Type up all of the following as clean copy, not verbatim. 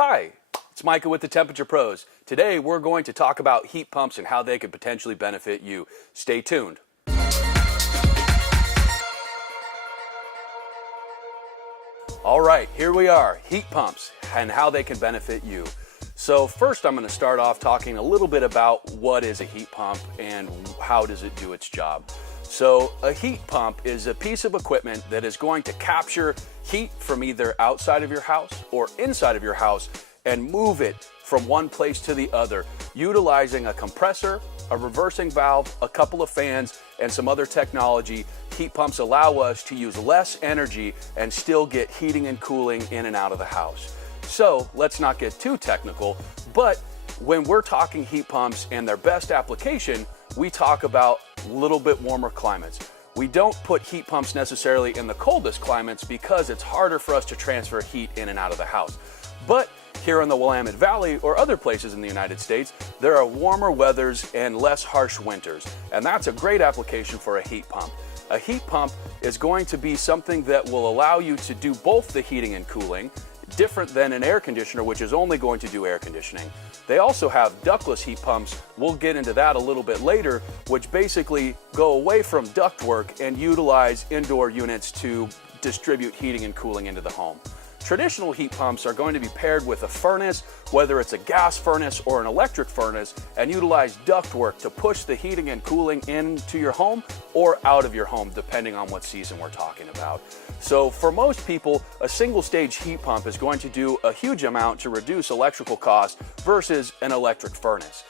Hi, it's Micah with the Temperature Pros. Today we're going to talk about heat pumps and how they could potentially benefit you. Stay tuned. All right, here we are, heat pumps and how they can benefit you. So first I'm going to start off talking a little bit about what is a heat pump and how does it do its job. So a heat pump is a piece of equipment that is going to capture heat from either outside of your house or inside of your house and move it from one place to the other, utilizing a compressor, a reversing valve, a couple of fans, and some other technology. Heat pumps allow us to use less energy and still get heating and cooling in and out of the house. So let's not get too technical, but when we're talking heat pumps and their best application, we talk about a little bit warmer climates. We don't put heat pumps necessarily in the coldest climates because it's harder for us to transfer heat in and out of the house. But here in the Willamette Valley or other places in the United States, there are warmer weathers and less harsh winters, and that's a great application for a heat pump. A heat pump is going to be something that will allow you to do both the heating and cooling, different than an air conditioner, which is only going to do air conditioning. They also have ductless heat pumps. We'll get into that a little bit later, which basically go away from ductwork and utilize indoor units to distribute heating and cooling into the home. Traditional heat pumps are going to be paired with a furnace, whether it's a gas furnace or an electric furnace, and utilize ductwork to push the heating and cooling into your home or out of your home, depending on what season we're talking about. So for most people, a single stage heat pump is going to do a huge amount to reduce electrical costs versus an electric furnace.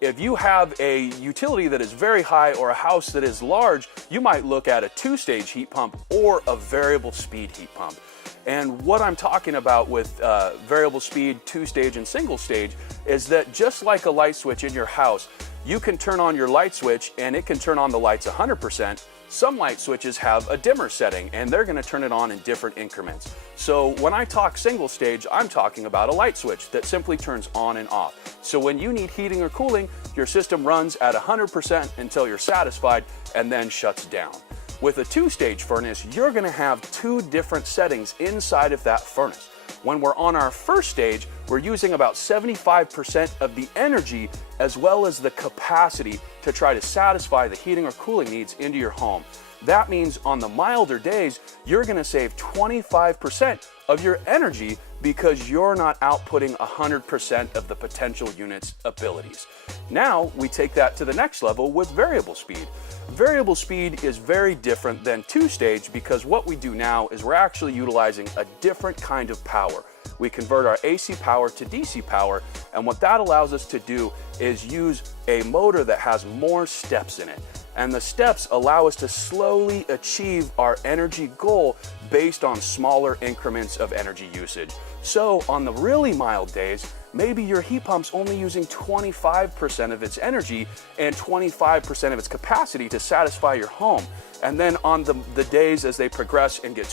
If you have a utility that is very high or a house that is large, you might look at a two-stage heat pump or a variable speed heat pump. And what I'm talking about with variable speed, two-stage, and single-stage is that just like a light switch in your house, you can turn on your light switch and it can turn on the lights 100%. Some light switches have a dimmer setting and they're going to turn it on in different increments. So when I talk single-stage, I'm talking about a light switch that simply turns on and off. So when you need heating or cooling, your system runs at 100% until you're satisfied and then shuts down. With a two-stage furnace, you're going to have two different settings inside of that furnace. When we're on our first stage, we're using about 75% of the energy as well as the capacity to try to satisfy the heating or cooling needs into your home. That means on the milder days, you're going to save 25% of your energy because you're not outputting 100% of the potential unit's abilities. Now we take that to the next level with variable speed. Variable speed is very different than two-stage because what we do now is we're actually utilizing a different kind of power. We convert our AC power to DC power, and what that allows us to do is use a motor that has more steps in it. And the steps allow us to slowly achieve our energy goal based on smaller increments of energy usage. So on the really mild days, maybe your heat pump's only using 25% of its energy and 25% of its capacity to satisfy your home. And then on the days as they progress and get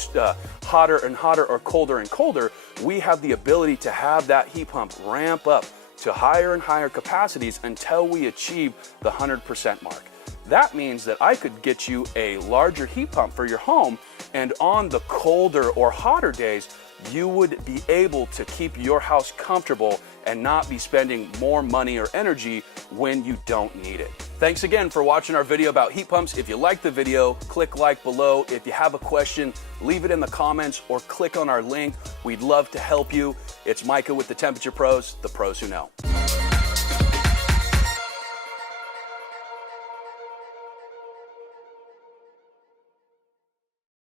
hotter and hotter or colder and colder, we have the ability to have that heat pump ramp up to higher and higher capacities until we achieve the 100% mark. That means that I could get you a larger heat pump for your home, and on the colder or hotter days, you would be able to keep your house comfortable and not be spending more money or energy when you don't need it. Thanks again for watching our video about heat pumps. If you liked the video, click like below. If you have a question, leave it in the comments or click on our link. We'd love to help you. It's Micah with the Temperature Pros, the pros who know.